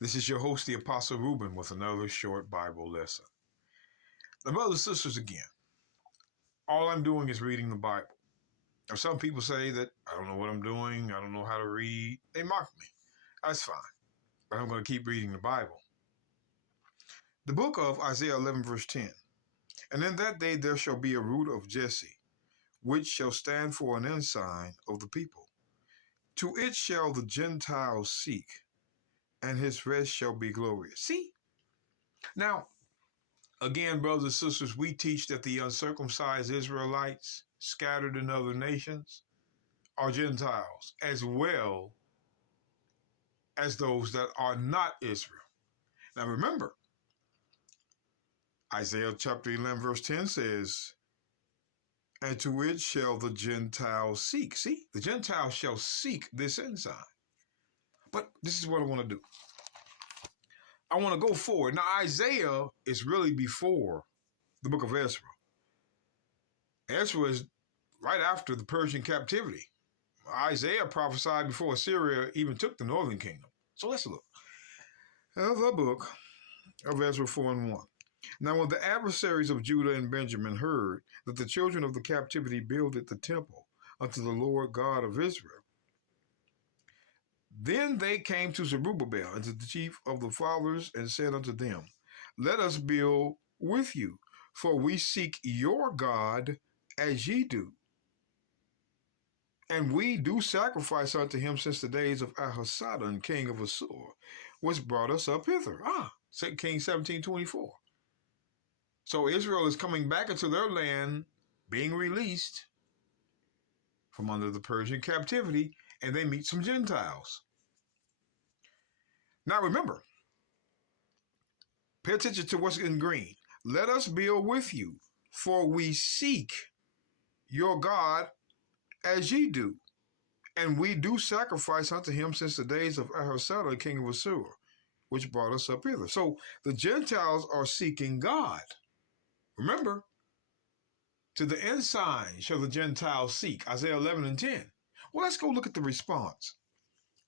This is your host, the Apostle Reuben, with another short Bible lesson. Now, brothers and sisters, again, all I'm doing is reading the Bible. Now, some people say that I don't know what I'm doing, I don't know how to read. They mock me. That's fine. But I'm going to keep reading the Bible. The book of Isaiah 11, verse 10. And in that day there shall be a root of Jesse, which shall stand for an ensign of the people. To it shall the Gentiles seek, and his rest shall be glorious. See? Now, again, brothers and sisters, we teach that the uncircumcised Israelites scattered in other nations are Gentiles, as well as those that are not Israel. Now remember, Isaiah chapter 11, verse 10 says, and to it shall the Gentiles seek. See, the Gentiles shall seek this ensign. But this is what I want to do. I want to go forward. Now, Isaiah is really before the book of Ezra. Ezra is right after the Persian captivity. Isaiah prophesied before Assyria even took the northern kingdom. So let's look at the book of Ezra 4:1. Now, when the adversaries of Judah and Benjamin heard that the children of the captivity builded the temple unto the Lord God of Israel, then they came to Zerubbabel and to the chief of the fathers and said unto them, let us build with you, for we seek your God as ye do. And we do sacrifice unto him since the days of Ahasuerus, king of Assur, which brought us up hither. 2 Kings 17:24. So Israel is coming back into their land, being released from under the Persian captivity, and they meet some Gentiles. Now remember, pay attention to what's in green. Let us build with you, for we seek your God as ye do, and we do sacrifice unto him since the days of Ahasuerus, king of Assur, which brought us up hither. So the Gentiles are seeking God. Remember, to the ensign shall the Gentiles seek, Isaiah 11 and 10. Well, let's go look at the response.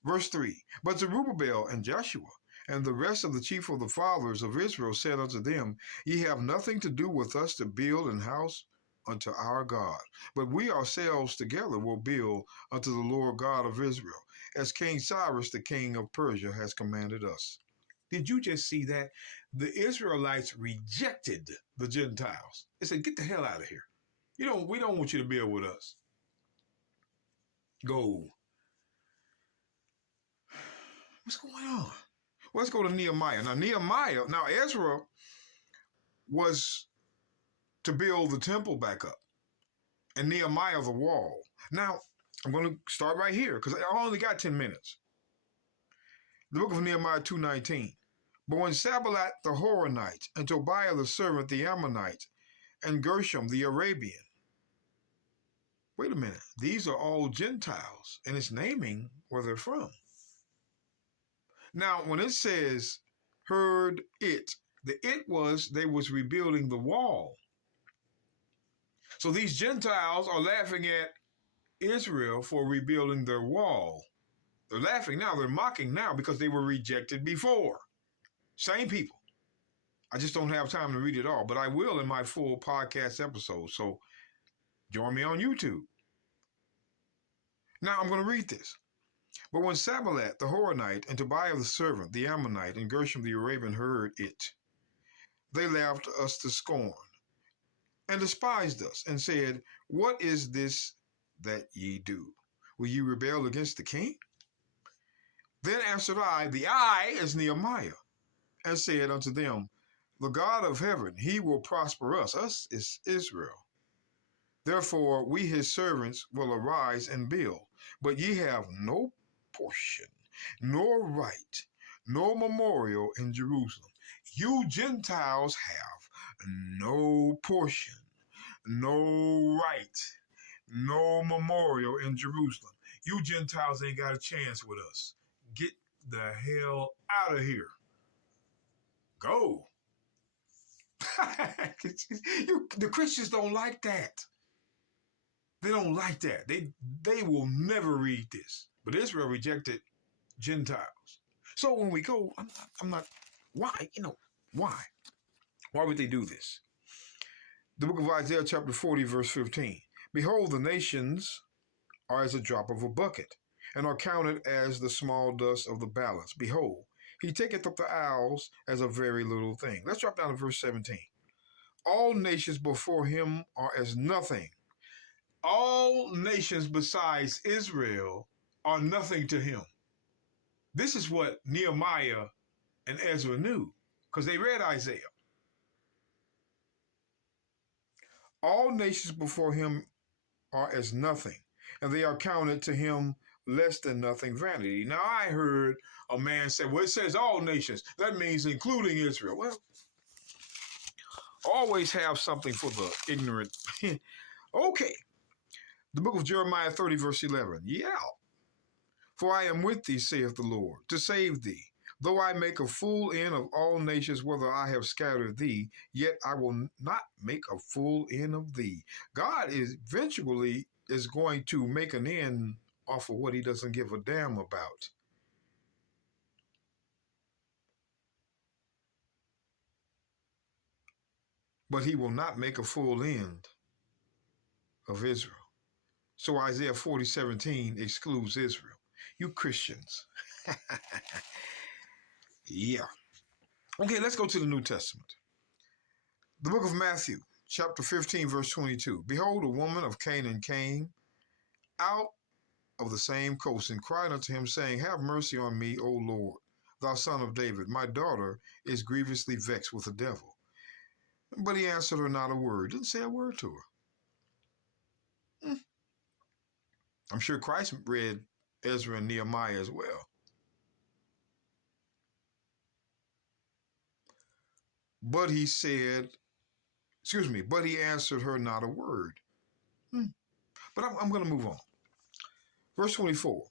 Verse 3, but Zerubbabel and Joshua and the rest of the chief of the fathers of Israel said unto them, ye have nothing to do with us to build an house unto our God, but we ourselves together will build unto the Lord God of Israel, as King Cyrus, the king of Persia, has commanded us. Did you just see that? The Israelites rejected the Gentiles. They said, get the hell out of here. We don't want you to build with us. Go. What's going on? Well, let's go to Nehemiah. Now Ezra was to build the temple back up, and Nehemiah the wall. Now, I'm going to start right here because I only got 10 minutes. The book of Nehemiah 2:19. But when Sanballat the Horonite and Tobiah the servant, the Ammonite, and Gershom the Arabian. Wait a minute. These are all Gentiles, and it's naming where they're from. Now, when it says heard it, the it was they was rebuilding the wall. So these Gentiles are laughing at Israel for rebuilding their wall. They're laughing now. They're mocking now because they were rejected before. Same people. I just don't have time to read it all, but I will in my full podcast episode. So join me on YouTube. Now I'm going to read this. But when Sanballat the Horonite and Tobiah the servant, the Ammonite, and Gershom the Arabian heard it, they laughed us to scorn and despised us and said, what is this that ye do? Will ye rebel against the king? Then answered I, the I is Nehemiah, and said unto them, the God of heaven, he will prosper us. Us is Israel. Therefore we his servants will arise and build. But ye have no portion, nor right, nor memorial in Jerusalem. You Gentiles have no portion, no right, no memorial in Jerusalem. You Gentiles ain't got a chance with us. Get the hell out of here. Go. The Christians don't like that. They don't like that. They will never read this. But Israel rejected Gentiles. So when we go, I'm not, why? Why? Why would they do this? The book of Isaiah chapter 40, verse 15. Behold, the nations are as a drop of a bucket, and are counted as the small dust of the balance. Behold, he taketh up the isles as a very little thing. Let's drop down to verse 17. All nations before him are as nothing. All nations besides Israel are nothing to him. This is what Nehemiah and Ezra knew, because they read Isaiah. All nations before him are as nothing, and they are counted to him less than nothing vanity. Now I heard a man say, well, it says all nations. That means including Israel. Well, always have something for the ignorant. Okay. The book of Jeremiah 30, verse 11. Yeah. For I am with thee, saith the Lord, to save thee. Though I make a full end of all nations, whether I have scattered thee, yet I will not make a full end of thee. God is eventually is going to make an end off of what he doesn't give a damn about. But he will not make a full end of Israel. So Isaiah 40:17 excludes Israel. You Christians. Yeah. Okay, let's go to the New Testament. The book of Matthew, chapter 15, verse 22. Behold, a woman of Canaan came out of the same coast and cried unto him, saying, Have mercy on me, O Lord, thou son of David. My daughter is grievously vexed with the devil. But he answered her not a word. Didn't say a word to her. I'm sure Christ read Ezra and Nehemiah as well. But he answered her not a word. But I'm going to move on. Verse 24.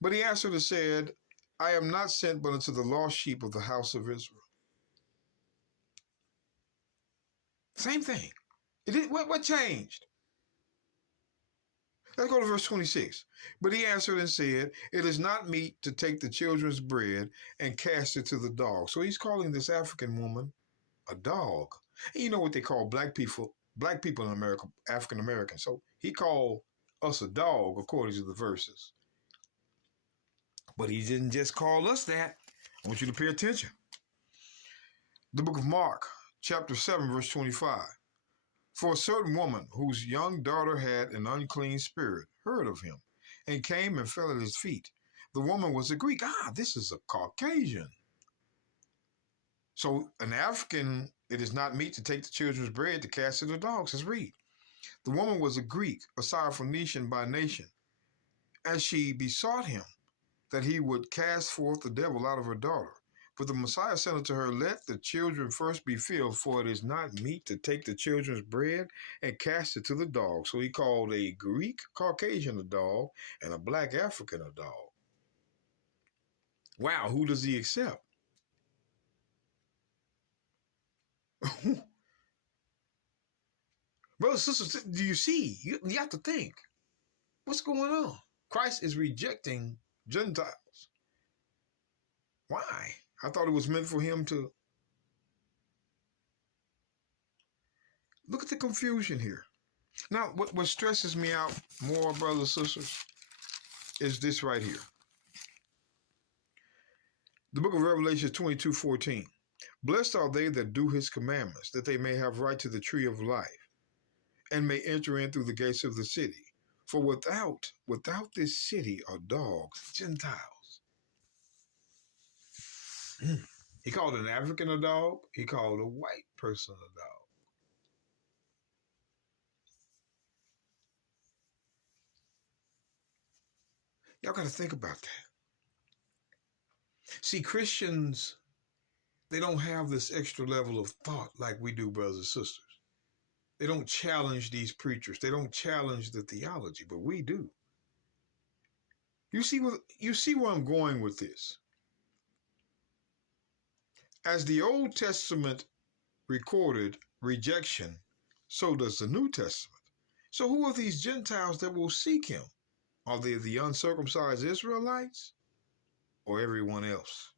But he answered and said, I am not sent but unto the lost sheep of the house of Israel. Same thing. What changed? Let's go to verse 26. But he answered and said, It is not meet to take the children's bread and cast it to the dogs. So he's calling this African woman a dog. And you know what they call black people in America, African Americans. So he called us a dog according to the verses. But he didn't just call us that. I want you to pay attention. The book of Mark, chapter 7, verse 25. For a certain woman whose young daughter had an unclean spirit heard of him and came and fell at his feet. The woman was a Greek. This is a Caucasian. So an African, it is not meet to take the children's bread to cast it to the dogs. Let's read. The woman was a Greek, a Syrophoenician by nation, and she besought him that he would cast forth the devil out of her daughter. But the Messiah said unto her, Let the children first be filled, for it is not meet to take the children's bread and cast it to the dogs. So he called a Greek Caucasian a dog and a black African a dog. Wow, who does he accept? Brothers and sisters, do you see? You have to think. What's going on? Christ is rejecting Gentiles. Why? I thought it was meant for him to... Look at the confusion here. Now, what stresses me out more, brothers and sisters, is this right here. The book of Revelation 22:14. Blessed are they that do his commandments, that they may have right to the tree of life, and may enter in through the gates of the city. For without this city are dogs, Gentiles. He called an African a dog. He called a white person a dog. Y'all got to think about that. See, Christians, they don't have this extra level of thought like we do, brothers and sisters. They don't challenge these preachers. They don't challenge the theology, but we do. You see where I'm going with this. As the Old Testament recorded rejection, so does the New Testament. So who are these Gentiles that will seek him? Are they the uncircumcised Israelites? or everyone else.